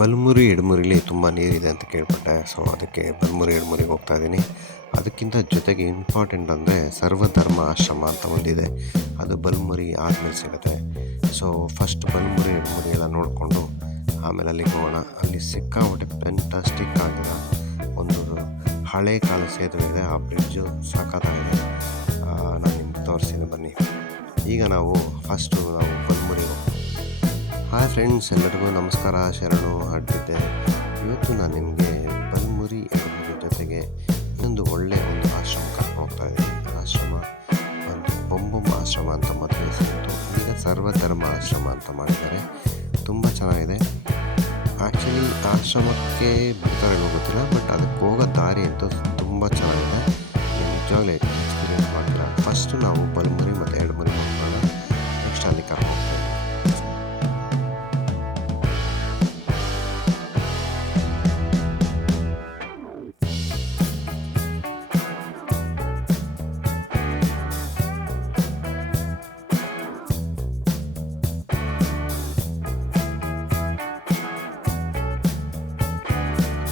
ಬಲಮುರಿ ಎಡಮುರಿಲಿ ತುಂಬ ನೀರಿದೆ ಅಂತ ಕೇಳ್ಪಟ್ಟೆ. ಸೊ ಅದಕ್ಕೆ ಬಲಮುರಿ ಎಡಮುರಿಗೆ ಹೋಗ್ತಾ ಇದ್ದೀನಿ. ಅದಕ್ಕಿಂತ ಜೊತೆಗೆ ಇಂಪಾರ್ಟೆಂಟ್ ಅಂದರೆ ಸರ್ವಧರ್ಮ ಆಶ್ರಮ ಅಂತ ಒಂದಿದೆ. ಅದು ಬಲಮುರಿ ಆದಮೇಲೆ ಸಿಗುತ್ತೆ. ಸೊ ಫಸ್ಟ್ ಬಲಮುರಿ ಎಡಮುರಿ ಎಲ್ಲ ನೋಡಿಕೊಂಡು ಆಮೇಲೆ ಅಲ್ಲಿಗೆ ಹೋಗೋಣ. ಅಲ್ಲಿ ಸಿಕ್ಕಾಪಟ್ಟೆ ಫ್ಯಾಂಟಾಸ್ಟಿಕ್ ಆಗಿದೆ. ಒಂದು ಹಳೆ ಕಾಲ ಸೇತುವೆ ಇದೆ. ಆ ಬ್ರಿಡ್ಜು ಸಾಕಾಗಿದೆ. ನಾನು ನಿಮ್ಗೆ ತೋರಿಸ್ತೀನಿ ಬನ್ನಿ. ಈಗ ನಾವು ಬಲಮುರಿಗೆ ಹೋಗೋಣ. ಹಾಯ್ ಫ್ರೆಂಡ್ಸ್, ಎಲ್ಲರಿಗೂ ನಮಸ್ಕಾರ, ಶರಣು ಅಡ್ಡಿದ್ದೆ. ಇವತ್ತು ನಾನು ನಿಮಗೆ ಬಲಮುರಿ ಎಡಮುರಿ ಜೊತೆಗೆ ಇನ್ನೊಂದು ಒಳ್ಳೆಯ ಒಂದು ಆಶ್ರಮ ಕರ್ಕೊಂಡು ಹೋಗ್ತಾ ಇದ್ದೀನಿ. ಆಶ್ರಮ ಒಂದು ಬೊಂಬೊಮ್ಮ ಆಶ್ರಮ ಅಂತ ಮೊದಲು ಸಿಕ್ತು. ಈಗ ಸರ್ವಧರ್ಮ ಆಶ್ರಮ ಅಂತ ಮಾಡಿದ್ದಾರೆ. ತುಂಬ ಚೆನ್ನಾಗಿದೆ. ಆ್ಯಕ್ಚುಲಿ ಆಶ್ರಮಕ್ಕೆ ಬಿಡ್ತಾರೆ ಗೊತ್ತಿಲ್ಲ, ಬಟ್ ಅದಕ್ಕೆ ಹೋಗೋ ದಾರಿ ಅಂತೂ ತುಂಬ ಚೆನ್ನಾಗಿದೆ. ನಿಜವಾಗ್ಲೂ ಎಕ್ಸ್ಪೀರಿಯನ್ಸ್ ಮಾಡ್ತೀರಾ. ಫಸ್ಟು ನಾವು ಬಲಮುರಿ ಮತ್ತು ಎಡಮುರಿ ಹೋಗೋಣ, ನೆಕ್ಸ್ಟ್ ಅಲ್ಲಿ ಕರ್ಕೊಂಡು ಹೋಗ್ತಾ ಇದ್ದೀವಿ.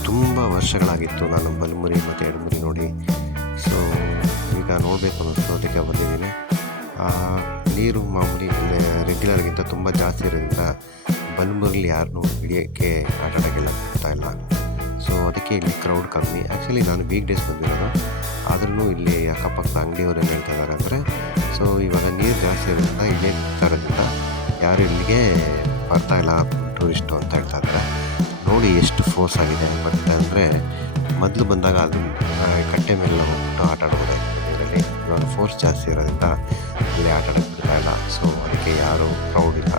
ತುಂಬ ವರ್ಷಗಳಾಗಿತ್ತು ನಾನು ಬಲಮುರಿ ಮತ್ತು ಎಡಮುರಿ ನೋಡಿ. ಸೊ ಈಗ ನೋಡಬೇಕು ಅನ್ನಿಸ್ತು, ಅದಕ್ಕೆ ಬಂದಿದ್ದೀನಿ. ನೀರು ಮಾಮೂಲಿ ರೆಗ್ಯುಲರ್ಗಿಂತ ತುಂಬ ಜಾಸ್ತಿ ಇರೋದ್ರಿಂದ ಬಲಮುರಿಲಿ ಯಾರನ್ನೂ ಹಿಡಿಯೋಕ್ಕೆ ಆಟ ಆಡೋಕ್ಕೆಲ್ಲ ಬಿಡ್ತಾ ಇಲ್ಲ. ಸೊ ಅದಕ್ಕೆ ಇಲ್ಲಿ ಕ್ರೌಡ್ ಕಮ್ಮಿ. ಆ್ಯಕ್ಚುಲಿ ನಾನು ವೀಕ್ ಡೇಸ್ ಬಂದಿರೋದು, ಆದ್ರೂ ಇಲ್ಲಿ ಅಕ್ಕಪಕ್ಕದ ಅಂಗಡಿಯವರೆಲ್ಲ ಹೇಳ್ತಾ ಇದ್ದಾರೆ ಅಂದರೆ, ಸೊ ಇವಾಗ ನೀರು ಜಾಸ್ತಿ ಇರೋದ್ರಿಂದ ಇಲ್ಲೇ ನಿಲ್ತಾ ಇರೋದ್ರಿಂದ ಯಾರು ಇಲ್ಲಿಗೆ ಬರ್ತಾ ಇಲ್ಲ ಟೂರಿಸ್ಟು ಅಂತ ಹೇಳ್ತಾ ಇದ್ದಾರೆ. ನೋಡಿ ಎಷ್ಟು ಫೋರ್ಸ್ ಆಗಿದೆ. ಬಟ್ ಅಂದರೆ ಮೊದಲು ಬಂದಾಗ ಅದು ಕಟ್ಟೆ ಮೇಲೆ ಹೋಗ್ಬಿಟ್ಟು ಆಟ ಆಡ್ಬೋದು ನೀರಲ್ಲಿ. ಇವಾಗ ಫೋರ್ಸ್ ಜಾಸ್ತಿ ಇರೋದ್ರಿಂದ ಅಲ್ಲಿ ಆಟ ಆಡೋಕ್ಕೆ ಬಿಡ್ತಾ ಇಲ್ಲ. ಸೊ ಅದಕ್ಕೆ ಯಾರು ಕ್ರೌಡ್ ಇಲ್ಲ.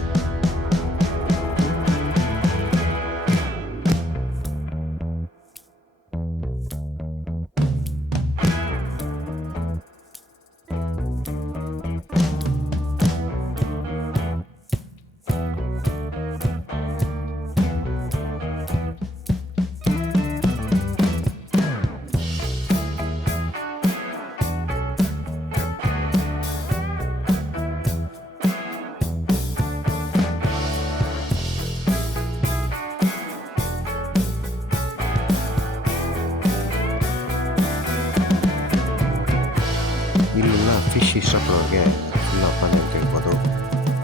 ಇಲ್ಲೆಲ್ಲ ಫಿಶ್ ಇಷ್ಟಪಡೋರಿಗೆ ಫುಲ್ ಹಬ್ಬನೇ ಅಂತ ಹೇಳ್ಬೋದು.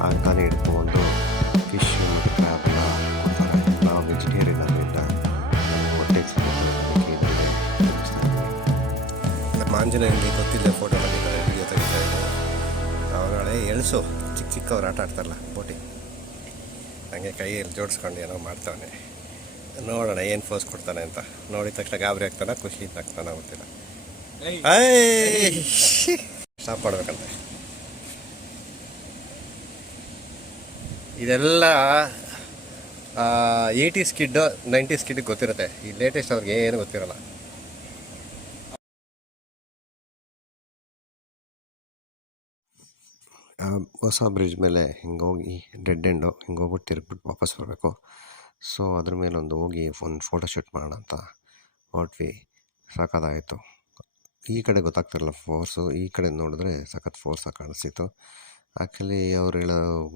ಅಂತಾನೆ ಹಿಡ್ಕೊಂಡು ಫಿಶ್ ಮತ್ತು ಕ್ರ್ಯಾಬ್ ಎಲ್ಲ ಕೊಡ್ತಾರೆ. ನಾವು ವೆಜಿಟೇರಿಯನ್ ಆದ್ದರಿಂದ ಹೊಟ್ಟೆ ನಮ್ಮ ಆಂಜನೇಯನಿಗೆ ಗೊತ್ತಿಲ್ಲ ಫೋಟೋ ತೆಗಿತಾರೆ, ವಿಡಿಯೋ ತೆಗಿತಾ ಇದ್ದಾರೆ. ಅವರಳೆ ಎಳ್ಸು ಚಿಕ್ಕ ಚಿಕ್ಕವ್ರು ಆಟ ಆಡ್ತಾರಲ್ಲ ಬೋಟಿಂಗ್, ಹಂಗೆ ಕೈಯಲ್ಲಿ ಜೋಡಿಸ್ಕೊಂಡು ಏನೋ ಮಾಡ್ತಾನೆ. ನೋಡೋಣ ಏನು ಫೋರ್ಸ್ ಕೊಡ್ತಾನೆ ಅಂತ. ನೋಡಿದ ತಕ್ಷಣ ಗಾಬರಿ ಆಗ್ತಾನೆ, ಖುಷಿಯಿಂದ ಆಗ್ತಾನೆ, ಗೊತ್ತಿಲ್ಲ. ಸ್ಟಾಪ್ ಮಾಡ್ಬೇಕಂತ. ಇದೆಲ್ಲ 80s ಕಿಡ್ಡು 90s ಕಿಡ್ಗೆ ಗೊತ್ತಿರುತ್ತೆ. ಈ ಲೇಟೆಸ್ಟ್ ಅವ್ರಿಗೆ ಏನು ಗೊತ್ತಿರಲ್ಲ. ಹೊಸ ಬ್ರಿಡ್ಜ್ ಮೇಲೆ ಹಿಂಗೆ ಹೋಗಿ ಡೆಡ್ ಎಂಡು ಹಿಂಗೆ ಹೋಗ್ಬಿಟ್ಟು ತಿರುಗ್ಬಿಟ್ಟು ವಾಪಸ್ ಬರಬೇಕು. ಸೊ ಅದ್ರ ಮೇಲೆ ಹೋಗಿ ಒಂದು ಫೋಟೋ ಶೂಟ್ ಮಾಡೋಣ ಅಂತ ಹೊರಟ್ವಿ. ಸಾಕಾದಾಯಿತು. ಈ ಕಡೆ ಗೊತ್ತಾಗ್ತಿರಲ್ಲ ಫೋರ್ಸು, ಈ ಕಡೆ ನೋಡಿದ್ರೆ ಸಖತ್ ಫೋರ್ಸಾಗಿ ಕಾಣಿಸ್ತಿತ್ತು. ಆ್ಯಕ್ಚುಲಿ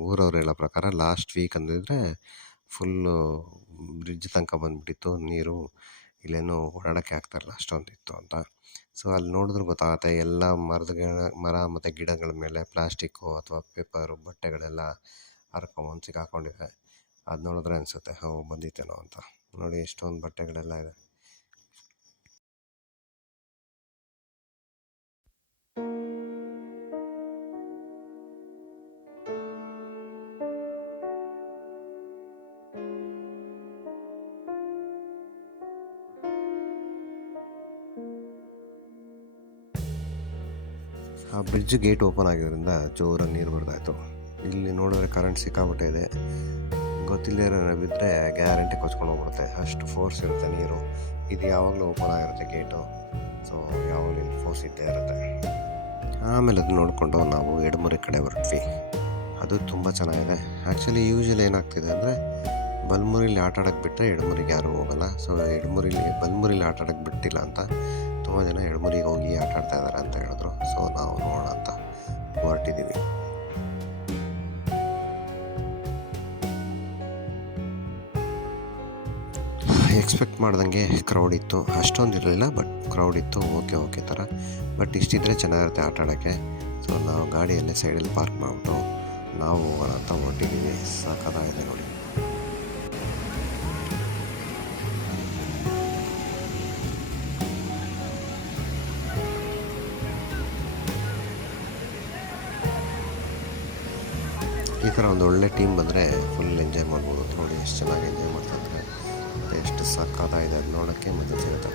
ಊರವ್ರು ಹೇಳೋ ಪ್ರಕಾರ ಲಾಸ್ಟ್ ವೀಕ್ ಅಂದಿದ್ರೆ ಫುಲ್ಲು ಬ್ರಿಡ್ಜ್ ತನಕ ಬಂದುಬಿಟ್ಟಿತ್ತು ನೀರು. ಇಲ್ಲೇನೋ ಓಡಾಡೋಕ್ಕೆ ಆಗ್ತಾಯಿರಲ್ಲ, ಅಷ್ಟೊಂದಿತ್ತು ಅಂತ. ಸೊ ಅಲ್ಲಿ ನೋಡಿದ್ರೆ ಗೊತ್ತಾಗುತ್ತೆ ಎಲ್ಲ ಮರ ಮತ್ತು ಗಿಡಗಳ ಮೇಲೆ ಪ್ಲಾಸ್ಟಿಕ್ಕು ಅಥವಾ ಪೇಪರು ಬಟ್ಟೆಗಳೆಲ್ಲ ಹರ್ಕೊಂಬಂದು ಸಿಕ್ಕಾಕೊಂಡಿವೆ. ಅದು ನೋಡಿದ್ರೆ ಅನಿಸುತ್ತೆ ಬಂದಿತ್ತೇನೋ ಅಂತ. ನೋಡಿ ಎಷ್ಟೊಂದು ಬಟ್ಟೆಗಳೆಲ್ಲ ಇದೆ. ಆ ಬ್ರಿಡ್ಜ್ ಗೇಟ್ ಓಪನ್ ಆಗಿರೋದ್ರಿಂದ ಜೋರಾಗಿ ನೀರು ಬರ್ತಾಯಿತ್ತು. ಇಲ್ಲಿ ನೋಡಿದ್ರೆ ಕರೆಂಟ್ ಸಿಕ್ಕಾಬಿಟ್ಟೆ ಇದೆ. ಗೊತ್ತಿಲ್ಲದೆ ಬಿದ್ದರೆ ಗ್ಯಾರಂಟಿ ಕೊಚ್ಕೊಂಡು ಹೋಗ್ಬಿಡುತ್ತೆ, ಅಷ್ಟು ಫೋರ್ಸ್ ಇರುತ್ತೆ ನೀರು. ಇದು ಯಾವಾಗಲೂ ಓಪನ್ ಆಗಿರುತ್ತೆ ಗೇಟು. ಸೊ ಯಾವಾಗಲೂ ಇಲ್ಲಿ ಫೋರ್ಸ್ ಇದ್ದೇ ಇರುತ್ತೆ. ಆಮೇಲೆ ಅದು ನೋಡಿಕೊಂಡು ನಾವು ಎಡಮುರಿ ಕಡೆ ಹೊರಟ್ವಿ. ಅದು ತುಂಬ ಚೆನ್ನಾಗಿದೆ. ಆ್ಯಕ್ಚುಲಿ ಯೂಶ್ವಲಿ ಏನಾಗ್ತಿದೆ ಅಂದರೆ ಬಲಮುರಿಲಿ ಆಟ ಆಡೋಕ್ಕೆ ಬಿಟ್ಟರೆ ಎಡಮುರಿಗೆ ಯಾರೂ ಹೋಗೋಲ್ಲ. ಸೊ ಬಲಮುರಿಲಿ ಆಟ ಆಡೋಕ್ಕೆ ಬಿಟ್ಟಿಲ್ಲ ಅಂತ ತುಂಬ ಜನ ಎಡಮುರಿಗೆ ಹೋಗಿ ಆಟ ಆಡ್ತಾ ಇದ್ದಾರೆ ಅಂತ ಹೇಳಿದ್ರು. ಸೊ ನಾವು ನೋಡೋಣ ಅಂತ ಹೊರಟಿದ್ದೀವಿ. ಎಕ್ಸ್ಪೆಕ್ಟ್ ಮಾಡ್ದಂಗೆ ಕ್ರೌಡ್ ಇತ್ತು, ಅಷ್ಟೊಂದು ಇರಲಿಲ್ಲ, ಬಟ್ ಕ್ರೌಡ್ ಇತ್ತು. ಓಕೆ ಥರ, ಬಟ್ ಇಷ್ಟಿದ್ರೆ ಚೆನ್ನಾಗಿರುತ್ತೆ ಆಟ ಆಡೋಕ್ಕೆ. ಸೊ ನಾವು ಗಾಡಿಯಲ್ಲೇ ಸೈಡಲ್ಲಿ ಪಾರ್ಕ್ ಮಾಡಿಬಿಟ್ಟು ನಾವು ಹೋಗೋಣ ಅಂತ ಹೊರಟಿದ್ದೀವಿ. ಸಾಕಾಗಿದೆ ನೋಡಿ. ಈ ಥರ ಒಂದು ಒಳ್ಳೆ ಟೀಮ್ ಬಂದರೆ ಫುಲ್ ಎಂಜಾಯ್ ಮಾಡ್ಬೋದು. ನೋಡಿ ಎಷ್ಟು ಚೆನ್ನಾಗಿ ಎಂಜಾಯ್ ಮಾಡ್ತಾಯಿದ್ರೆ, ಮತ್ತು ಎಷ್ಟು ಸಾಕಾಗಿದೆ ಅದು ನೋಡೋಕ್ಕೆ ಮಜಾ ಸಿಗುತ್ತೆ.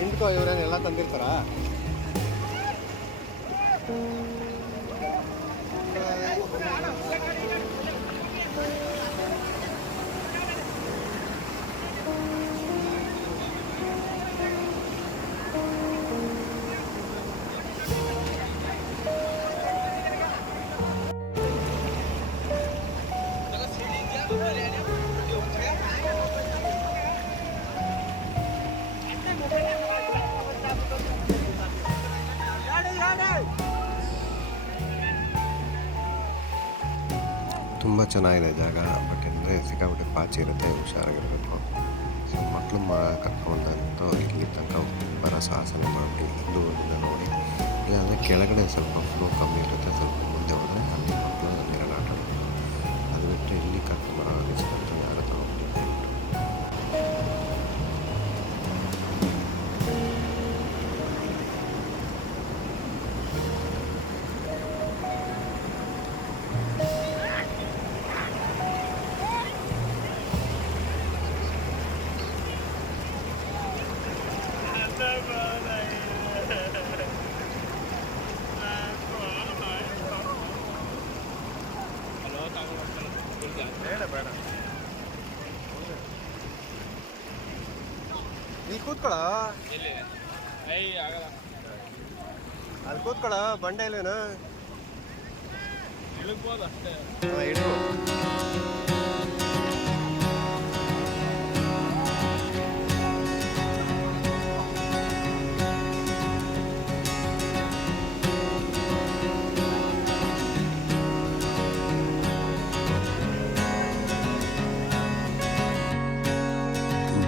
ಎಂಟು ಇವರೇನೆಲ್ಲ ತಂದಿರ್ತಾರ. ತುಂಬ ಚೆನ್ನಾಗಿದೆ ಜಾಗ, ಬಟ್ ಅಂದರೆ ಸಿಕ್ಕಾಪಟ್ಟೆ ಪಾಚಿ ಇರುತ್ತೆ, ಹುಷಾರಾಗಿರಬೇಕು. ಸೊ ಮಕ್ಕಳು ಕರ್ಕೊಂಡಂತೂ ಇಲ್ಲಿ ತನಕ ಬರೋ ಸಾಹಸನ ಮಾಡಿ ಹಿಂದೂ ನೋಡಿ. ಇಲ್ಲಾಂದರೆ ಕೆಳಗಡೆ ಸ್ವಲ್ಪ ಫ್ಲೋ ಕಮ್ಮಿ ಇರುತ್ತೆ, ಸ್ವಲ್ಪ ಮುಂದೆ ಹೋದರೆ ಅಲ್ಲಿ ಮಕ್ಕಳು ನೀರಲ್ಲಿ ಆಟ ಆಡೋದು. ಅದು ಬಿಟ್ಟರೆ ಇಲ್ಲಿ ಕರ್ಕೊಂಬರೋ ರಿಸ್ಕ್ ಯಾರು ತಗೊಂಡಿಲ್ಲ. ನೀ ಕೂತ್ಕೊಳ, ಅಲ್ಲಿ ಕೂತ್ಕೊಳ, ಬಂಡೆ ಇಲ್ವೇನು ಇಳಿಬೋದು ಅಷ್ಟೇ.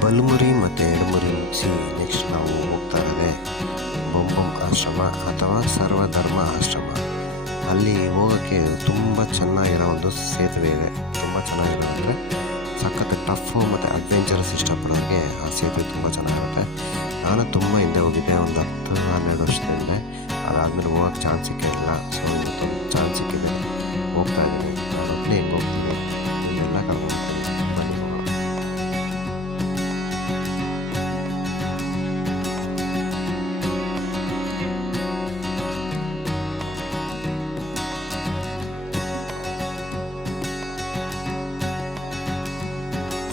ಬಲಮುರಿ ಮತ್ತು ಎಡಮುರಿ ಮುಗಿಸಿ ನೆಕ್ಸ್ಟ್ ನಾವು ಹೋಗ್ತಾ ಇರೋದೇ ಬೊಂಬಂ ಆಶ್ರಮ ಅಥವಾ ಸರ್ವಧರ್ಮ ಆಶ್ರಮ. ಅಲ್ಲಿ ಹೋಗೋಕ್ಕೆ ತುಂಬ ಚೆನ್ನಾಗಿರೋ ಒಂದು ಸೇತುವೆ ಇದೆ. ತುಂಬ ಚೆನ್ನಾಗಿರೋ ಅಂದರೆ ಸಖತ್ ಟಫು ಮತ್ತು ಅಡ್ವೆಂಚರಸ್ ಇಷ್ಟಪಡೋರಿಗೆ ಆ ಸೇತುವೆ ತುಂಬ ಚೆನ್ನಾಗಿರುತ್ತೆ. ನಾನು ತುಂಬ ಹಿಂದೆ ಹೋಗಿದ್ದೆ, ಒಂದು 10-12 ವರ್ಷದ ಹಿಂದೆ. ಅದಾದಮೇಲೆ ಹೋಗೋಕ್ಕೆ ಚಾನ್ಸ್ ಸಿಕ್ಕಿರಲಿಲ್ಲ. ಸೊ ಇವತ್ತು ಚಾನ್ಸ್ ಸಿಕ್ಕಿದೆ, ಹೋಗ್ತಾ ಇದ್ದೀನಿ. ನಾನು ಒಬ್ಬನೇ ಹೆಂಗೆ ಹೋಗ್ತೀನಿ, ಇಲ್ಲೆಲ್ಲ ಕರ್ಕೊಂಡ್ತೀನಿ. ಬನ್ನಿ ಹೋಗೋಣ.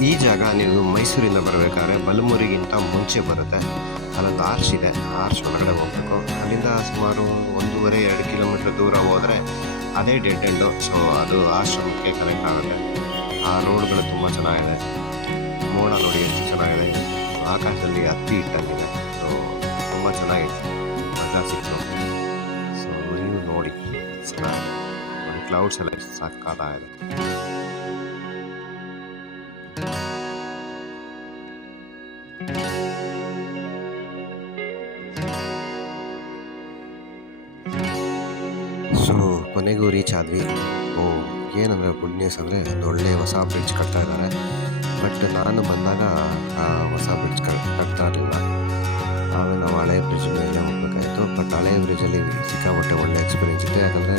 ಈ ಜಾಗ ನೀವು ಮೈಸೂರಿಂದ ಬರಬೇಕಾದ್ರೆ ಬಲಮುರಿಗಿಂತ ಮುಂಚೆ ಬರುತ್ತೆ. ಅಲ್ಲೊಂದು ಆರ್ಚ್ ಇದೆ, ಆರ್ಚ್ ಒಳಗಡೆ ಹೋಗಬೇಕು. ಅಲ್ಲಿಂದ ಸುಮಾರು 1.5-2 ಕಿಲೋಮೀಟ್ರ್ ದೂರ ಹೋದರೆ ಅದೇ ಡೆಡ್ ಎಂಡು. ಸೊ ಅದು ಆಶ್ರಮಕ್ಕೆ ಕನೆಕ್ಟ್ ಆಗುತ್ತೆ. ಆ ರೋಡ್ಗಳು ತುಂಬ ಚೆನ್ನಾಗಿದೆ. ಮೋಡ ನೋಡಿ ಎಷ್ಟು ಚೆನ್ನಾಗಿದೆ, ಆಕಾಶದಲ್ಲಿ ಹತ್ತಿ ಇಟ್ಟಂಗಿದೆ. ಸೊ ತುಂಬ ಚೆನ್ನಾಗಿದೆ, ಮಜಾ ಸಿಕ್ತು. ಸೊ ನೀವು ನೋಡಿ ಚೆನ್ನಾಗಿದೆ, ಒಂದು ಕ್ಲೌಡ್ಸ್ ಎಲ್ಲ ಎಷ್ಟು ಸಾಕಾಗಿದೆ. ಸೊ ಕೊನೆಗೂ ರೀಚ್ ಆದ್ವಿ. ಏನಂದರೆ ಗುಡ್ ನ್ಯೂಸ್ ಅಂದರೆ ಒಂದು ಒಳ್ಳೆಯ ಹೊಸ ಬ್ರಿಡ್ಜ್ ಕಟ್ತಾ ಇದ್ದಾರೆ. ಬಟ್ ನಾನು ಬಂದಾಗ ಆ ಹೊಸ ಬ್ರಿಡ್ಜ್ ಕಟ್ತಾ ಇರಲಿಲ್ಲ. ಆಮೇಲೆ ನಾವು ಹಳೆ ಬ್ರಿಡ್ಜ್ ಮೇಲೆ ಹೋಗ್ಬೇಕಾಯಿತು. ಬಟ್ ಹಳೆ ಬ್ರಿಡ್ಜಲ್ಲಿ ಸಿಕ್ಕಾಪಟ್ಟೆ ಒಳ್ಳೆ ಎಕ್ಸ್ಪೀರಿಯೆನ್ಸ್ ಇದೆ. ಯಾಕಂದರೆ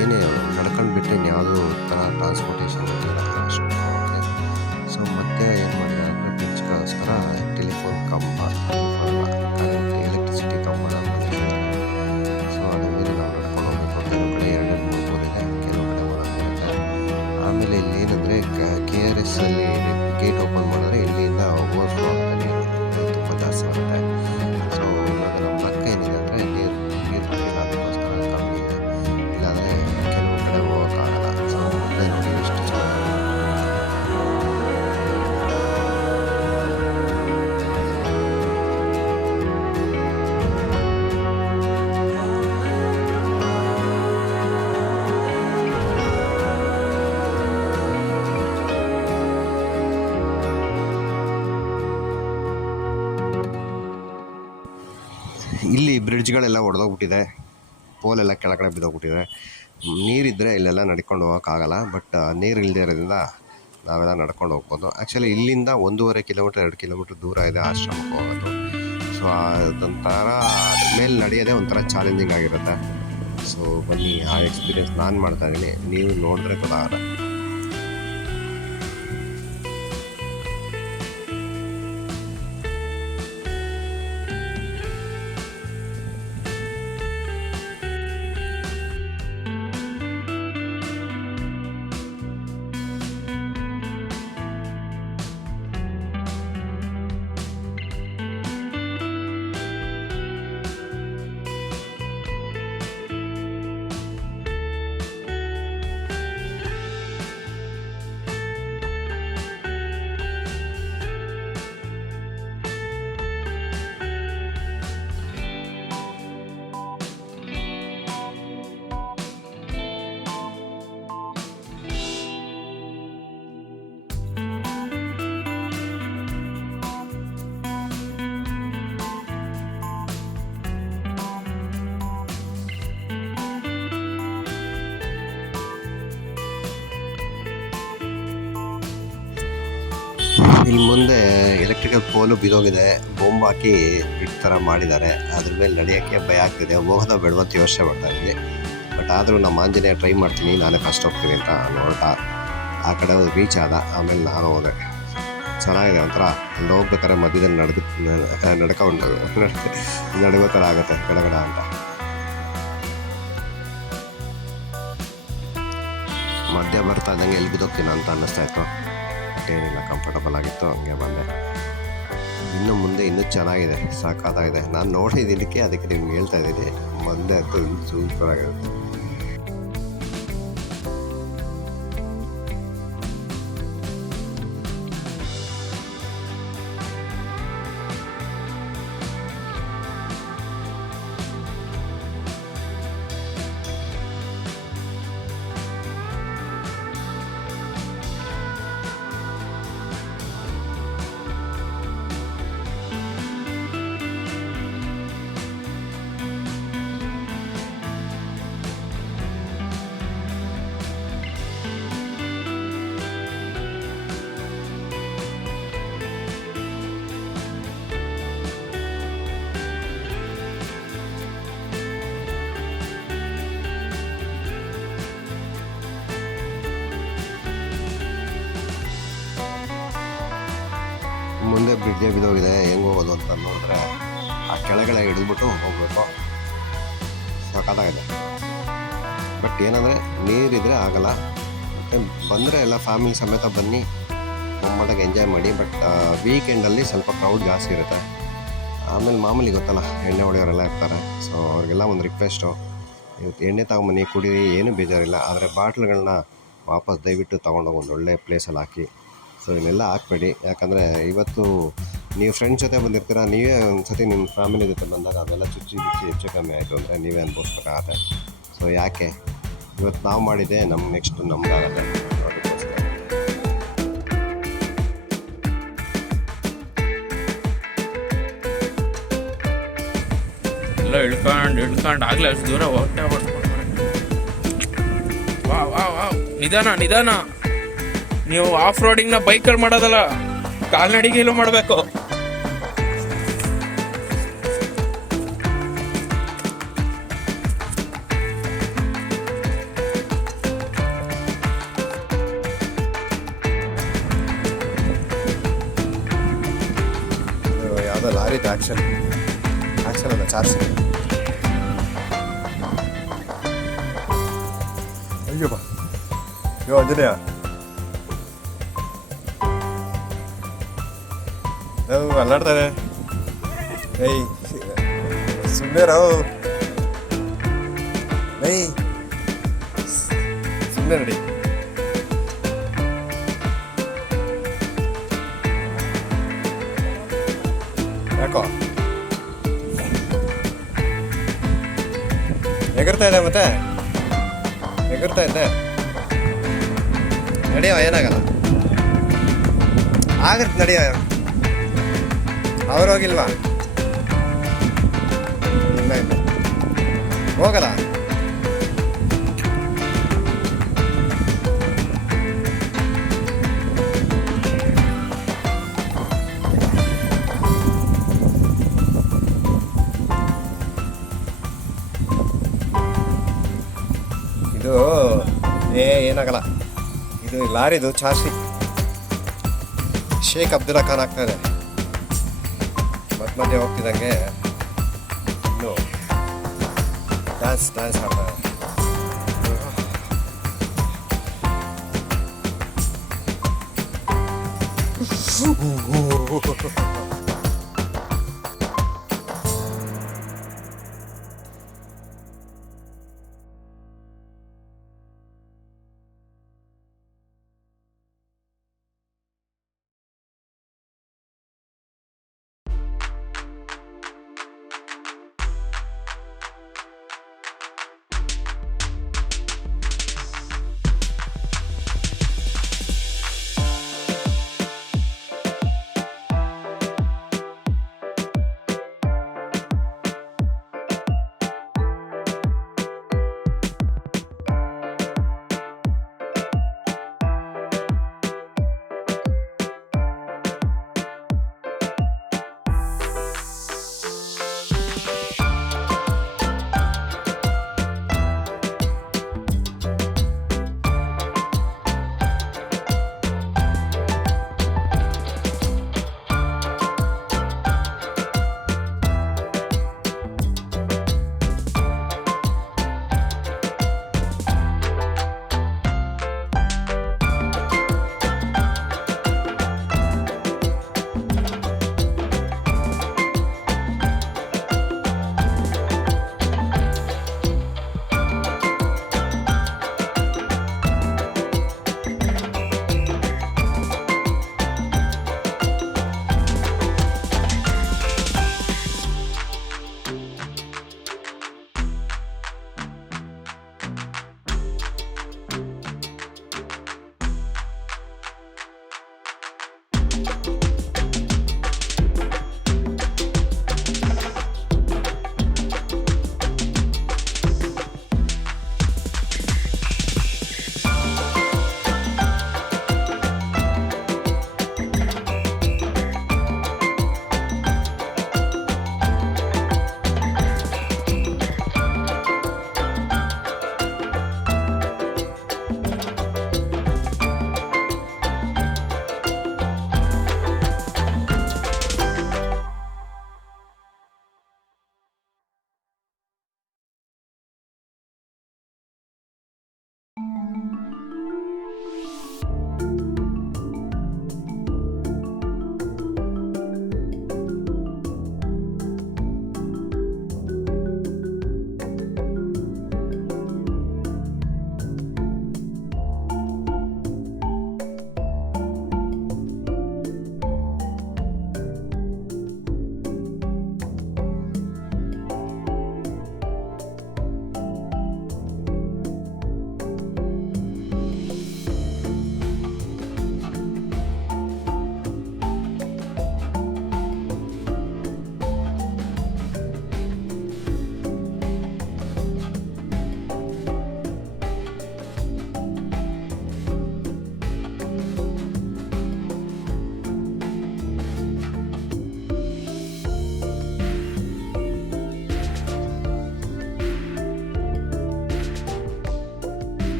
ಏನೇ ನಡ್ಕೊಂಡು ಬಿಟ್ಟರೆ ಇನ್ಯಾವುದೂ ಥರ ಟ್ರಾನ್ಸ್ಪೋರ್ಟೇಷನ್ ಇರಲಿಲ್ಲ ಅಷ್ಟು. ಸೊ ಮತ್ತೆ ಏನು ಮಾಡಿದೆ ಅಂದರೆ ಬ್ರಿಡ್ಜ್ಗೋಸ್ಕರ ಟೆಲಿಫೋನ್ ಕಂಬ ಇಲ್ಲಿ ಬ್ರಿಡ್ಜ್ಗಳೆಲ್ಲ ಒಡೆದೋಗ್ಬಿಟ್ಟಿದೆ, ಪೋಲೆಲ್ಲ ಕೆಳಗಡೆ ಬಿದ್ದೋಗ್ಬಿಟ್ಟಿದೆ. ನೀರಿದ್ದರೆ ಇಲ್ಲೆಲ್ಲ ನಡ್ಕೊಂಡು ಹೋಗೋಕ್ಕಾಗಲ್ಲ, ಬಟ್ ನೀರು ಇಲ್ಲದೆ ಇರೋದ್ರಿಂದ ನಾವೆಲ್ಲ ನಡ್ಕೊಂಡು ಹೋಗ್ಬೋದು. ಆ್ಯಕ್ಚುಲಿ ಇಲ್ಲಿಂದ 1.5 ಕಿಲೋಮೀಟ್ರ್ 2 ಕಿಲೋಮೀಟ್ರ್ ದೂರ ಇದೆ ಆಶ್ರಮಕ್ಕೆ ಹೋಗೋದು. ಸೊ ಅದೊಂಥರ ಅದ್ರ ಮೇಲೆ ನಡೆಯೋದೇ ಒಂಥರ ಚಾಲೆಂಜಿಂಗ್ ಆಗಿರುತ್ತೆ. ಸೊ ಬನ್ನಿ, ಆ ಎಕ್ಸ್ಪೀರಿಯೆನ್ಸ್ ನಾನು ಮಾಡ್ತಾಯಿದ್ದೀನಿ, ನೀವು ನೋಡಿದ್ರೆ ಗೊತ್ತಾಗಲ್ಲ. ಇಲ್ಲಿ ಮುಂದೆ ಎಲೆಕ್ಟ್ರಿಕಲ್ ಪೋಲು ಬಿದ್ದೋಗಿದೆ, ಬೊಂಬ್ ಹಾಕಿ ಬಿಟ್ಟು ಥರ ಮಾಡಿದ್ದಾರೆ. ಅದ್ರ ಮೇಲೆ ನಡೆಯೋಕ್ಕೆ ಭಯ ಆಗ್ತಿದೆ, ಹೋಗೋದ ಬೇಡವಂತ ಯೋಚನೆ ಮಾಡ್ತಾ ಇದ್ದೀನಿ. ಬಟ್ ಆದರೂ ನಮ್ಮ ಆಂಜನೇಯ ಟ್ರೈ ಮಾಡ್ತೀನಿ, ನಾನೇ ಫಸ್ಟ್ ಹೋಗ್ತೀನಿ ಅಂತ ನೋಡ್ತಾ ಆ ಕಡೆ ರೀಚ್ ಆದ. ಆಮೇಲೆ ನಾನು ಹೋದೆ. ಚೆನ್ನಾಗಿದೆ, ಒಂಥರ ಅಲ್ಲಿ ಹೋಗ್ಬೇಕಾದ್ರೆ ಮಧ್ಯದಲ್ಲಿ ನಡ್ಕೊಂಡು ನಡುವ ಥರ ಆಗುತ್ತೆ ಗಡಗಡ ಅಂತ. ಮಧ್ಯ ಬರ್ತಾ ಇದ್ದಂಗೆ ಎಲ್ಲಿ ಬಿದ್ದೋಗ್ತೀನ ಅಂತ ಅನ್ನಿಸ್ತಾ ಇತ್ತು. ಏನಿಲ್ಲ, ಕಂಫರ್ಟಬಲ್ ಆಗಿತ್ತು, ಹಂಗೆ ಬಂದೆ. ಇನ್ನು ಮುಂದೆ ಇನ್ನೂ ಚೆನ್ನಾಗಿದೆ, ಸಾಕಾಗಿದೆ. ನಾನು ನೋಡಿದ್ದಕ್ಕೆ ಅದಕ್ಕೆ ನಿಮ್ಗೆ ಹೇಳ್ತಾ ಇದ್ದೀನಿ, ಮುಂದೆ ಅಂತೂ ಸೂಪರ್ ಆಗಿರುತ್ತೆ. ಮುಂದೆ ಬ್ರಿಡ್ಜೇ ಬಿದ್ದೋಗಿದೆ, ಹೆಂಗೆ ಹೋಗೋದು ಅಂತ ನೋಡಿದ್ರೆ ಆ ಕೆಳಗಡೆ ಹಿಡಿದ್ಬಿಟ್ಟು ಹೋಗಬೇಕು. ಸಾಕಾಗಿದೆ. ಬಟ್ ಏನಂದರೆ ನೀರಿದ್ರೆ ಆಗಲ್ಲ. ಮತ್ತು ಬಂದರೆ ಎಲ್ಲ ಫ್ಯಾಮಿಲಿ ಸಮೇತ ಬನ್ನಿ, ಒಮ್ಮಟಾಗಿ ಎಂಜಾಯ್ ಮಾಡಿ. ಬಟ್ ವೀಕೆಂಡಲ್ಲಿ ಸ್ವಲ್ಪ ಕ್ರೌಡ್ ಜಾಸ್ತಿ ಇರುತ್ತೆ. ಆಮೇಲೆ ಮಾಮೂಲಿ ಗೊತ್ತಲ್ಲ, ಎಣ್ಣೆ ಹೊಡೆಯೋರೆಲ್ಲ ಇರ್ತಾರೆ. ಸೊ ಅವ್ರಿಗೆಲ್ಲ ಒಂದು ರಿಕ್ವೆಸ್ಟು, ಇವತ್ತು ಎಣ್ಣೆ ತಗೊಂಬನ್ನಿ, ಕುಡೀರಿ, ಏನೂ ಬೇಜಾರಿಲ್ಲ. ಆದರೆ ಬಾಟ್ಲುಗಳನ್ನ ವಾಪಸ್ ದಯವಿಟ್ಟು ತೊಗೊಂಡೋಗಿ ಒಂದು ಒಳ್ಳೆ ಪ್ಲೇಸಲ್ಲಿ ಹಾಕಿ. ಸೊ ಇದನ್ನೆಲ್ಲ ಹಾಕ್ಬೇಡಿ, ಯಾಕಂದರೆ ಇವತ್ತು ನೀವು ಫ್ರೆಂಡ್ಸ್ ಜೊತೆ ಬಂದಿರ್ತೀರ, ನೀವೇ ಒಂದು ಸತಿ ನಿಮ್ಮ ಫ್ಯಾಮಿಲಿ ಜೊತೆ ಬಂದಾಗ ಅವೆಲ್ಲ ಚುಚ್ಚಿ ಹೆಚ್ಚು ಕಮ್ಮಿ ಆಯಿತು ಅಂದರೆ ನೀವೇ ಅನುಭವಿಸ್ಬೇಕಾಗತ್ತೆ. ಸೊ ಯಾಕೆ ಇವತ್ತು ನಾವು ಮಾಡಿದ್ದೆ ನೆಕ್ಸ್ಟ್ ನಮಗಾಗತ್ತೆ. ಅದಕ್ಕೋಸ್ಕರ ಎಲ್ಲ ಇಳ್ಕೊಂಡು ಆಗಲೇ ಅಷ್ಟು ದೂರ ಹೋಗ್ತಾ ವಾ ನಿಧಾನ. ನೀವು ಆಫ್ ರೋಡಿಂಗ್ನ ಬೈಕಲ್ಲಿ ಮಾಡೋದಲ್ಲ, ಕಾಲ್ನಡಿಗೆಯಲ್ಲೂ ಮಾಡಬೇಕು. ಯಾವುದೋ ಲಾರಿ ಆ್ಯಕ್ಷನ್ ಅಲ್ಲ, ಚಾರ್ಜ್. ಅಯ್ಯೋ ಬಾ, ಆಂಜನೇಯ, ನಾವು ಅಲ್ಲಾಡ್ತಾರೆ. ಏಯ್ ಸುಮ್ಮನೆ ರಾವ್, ಏಯ್ ಸುಮ್ಮನೆ ನಡಿ. ಯಾಕೋ ಎಗರ್ತಾ ಇದೆ, ಮತ್ತೆ ಎಗರ್ತಾ ಇದ್ದೆ. ನಡೆಯೋ, ಏನಾಗಲ್ಲ, ಆಗತ್ತೆ, ನಡೆಯೋ. ಅವ್ರು ಹೋಗಿಲ್ವಾ? ಇಲ್ಲ ಹೋಗಲ್ಲ. ಇದು ಏನಾಗಲ್ಲ. ಇದು ಲಾರಿದು ಚಾರ್ಜಿ ಶೇಖ್ ಅಬ್ದುಲ್ಲಾ ಖಾನ್ ಆಗ್ತಾನೆ. ಮಧ್ಯೆ ಹೋಗ್ತಿದ್ದಂಗೆ ಇನ್ನು ಡ್ಯಾನ್ಸ್ ಆಡ್ತಾರೆ.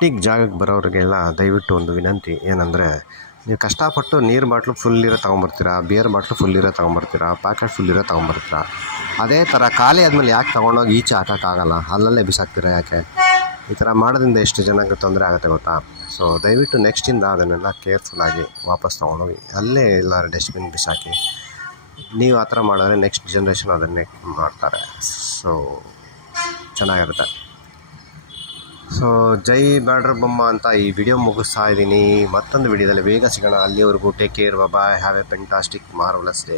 ಪಿಕ್ನಿಕ್ ಜಾಗಕ್ಕೆ ಬರೋರಿಗೆಲ್ಲ ದಯವಿಟ್ಟು ಒಂದು ವಿನಂತಿ ಏನಂದರೆ, ನೀವು ಕಷ್ಟಪಟ್ಟು ನೀರು ಬಾಟ್ಲು ಫುಲ್ ಇರೋ ತೊಗೊಂಬರ್ತೀರಾ, ಬಿಯರ್ ಬಾಟ್ಲು ಫುಲ್ ಇರೋ ತೊಗೊಂಬರ್ತೀರಾ, ಪ್ಯಾಕೆಟ್ ಫುಲ್ ಇರೋ ತೊಗೊಂಬರ್ತೀರಾ. ಅದೇ ಥರ ಖಾಲಿ ಆದಮೇಲೆ ಯಾಕೆ ತೊಗೊಂಡೋಗಿ ಈಚೆ ಹಾಕೋಕ್ಕಾಗಲ್ಲ, ಅಲ್ಲಲ್ಲೇ ಬಿಸಾಕ್ತೀರಾ ಯಾಕೆ? ಈ ಥರ ಮಾಡೋದ್ರಿಂದ ಎಷ್ಟು ಜನಕ್ಕೆ ತೊಂದರೆ ಆಗುತ್ತೆ ಗೊತ್ತಾ? ಸೊ ದಯವಿಟ್ಟು ನೆಕ್ಸ್ಟಿಂದ ಅದನ್ನೆಲ್ಲ ಕೇರ್ಫುಲ್ಲಾಗಿ ವಾಪಸ್ ತೊಗೊಂಡೋಗಿ ಅಲ್ಲೇ ಎಲ್ಲರೂ ಡಸ್ಟ್ಬಿನ್ ಬಿಸಾಕಿ. ನೀವು ಆ ಥರ ಮಾಡಿದ್ರೆ ನೆಕ್ಸ್ಟ್ ಜನ್ರೇಷನ್ ಅದನ್ನೇ ಮಾಡ್ತಾರೆ. ಸೊ ಚೆನ್ನಾಗಿರುತ್ತೆ. ಸೊ ಜೈ ಬ್ಯಾಡ್ರ ಬೊಮ್ಮ ಅಂತ ಈ ವಿಡಿಯೋ ಮುಗಿಸ್ತಾ ಇದ್ದೀನಿ. ಮತ್ತೊಂದು ವಿಡಿಯೋದಲ್ಲಿ ಬೇಗ ಸಿಗೋಣ. ಅಲ್ಲಿವರೆಗೂ take care, bye, have a fantastic marvellous day.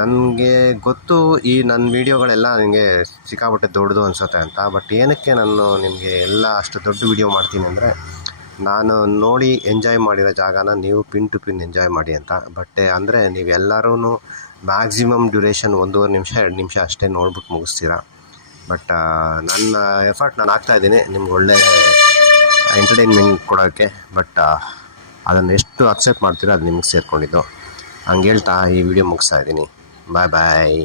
ನನಗೆ ಗೊತ್ತು ಈ ನನ್ನ ವೀಡಿಯೋಗಳೆಲ್ಲ ನಿಮಗೆ ಸಿಕ್ಕಾಪಟ್ಟೆ ದೊಡ್ಡದು ಅನಿಸುತ್ತೆ ಅಂತ. ಬಟ್ ಏನಕ್ಕೆ ನಾನು ನಿಮಗೆ ಎಲ್ಲ ಅಷ್ಟು ದೊಡ್ಡ ವೀಡಿಯೋ ಮಾಡ್ತೀನಿ ಅಂದರೆ, ನಾನು ನೋಡಿ ಎಂಜಾಯ್ ಮಾಡಿರೋ ಜಾಗನ ನೀವು ಪಿನ್ ಟು ಪಿನ್ ಎಂಜಾಯ್ ಮಾಡಿ ಅಂತ. ಬಟ್ ಅಂದರೆ ನೀವೆಲ್ಲರೂ ಮ್ಯಾಕ್ಸಿಮಮ್ ಡ್ಯೂರೇಷನ್ 1.5 ನಿಮಿಷ 2 ನಿಮಿಷ ಅಷ್ಟೇ ನೋಡ್ಬಿಟ್ಟು ಮುಗಿಸ್ತೀರಾ. ಬಟ್ ನನ್ನ ಎಫರ್ಟ್ ನಾನು ಹಾಕ್ತಾಯಿದ್ದೀನಿ ನಿಮ್ಗೆ ಒಳ್ಳೆ ಎಂಟರ್ಟೈನ್ಮೆಂಟ್ ಕೊಡೋಕ್ಕೆ. ಬಟ್ ಅದನ್ನು ಎಷ್ಟು ಅಕ್ಸೆಪ್ಟ್ ಮಾಡ್ತೀರೋ ಅದು ನಿಮ್ಗೆ ಸೇರಿಕೊಂಡಿದ್ದು. ಹಂಗೆ ಹೇಳ್ತಾ ಈ ವಿಡಿಯೋ ಮುಗಿಸ್ತಾ ಇದ್ದೀನಿ. ಬಾಯ್ ಬಾಯ್.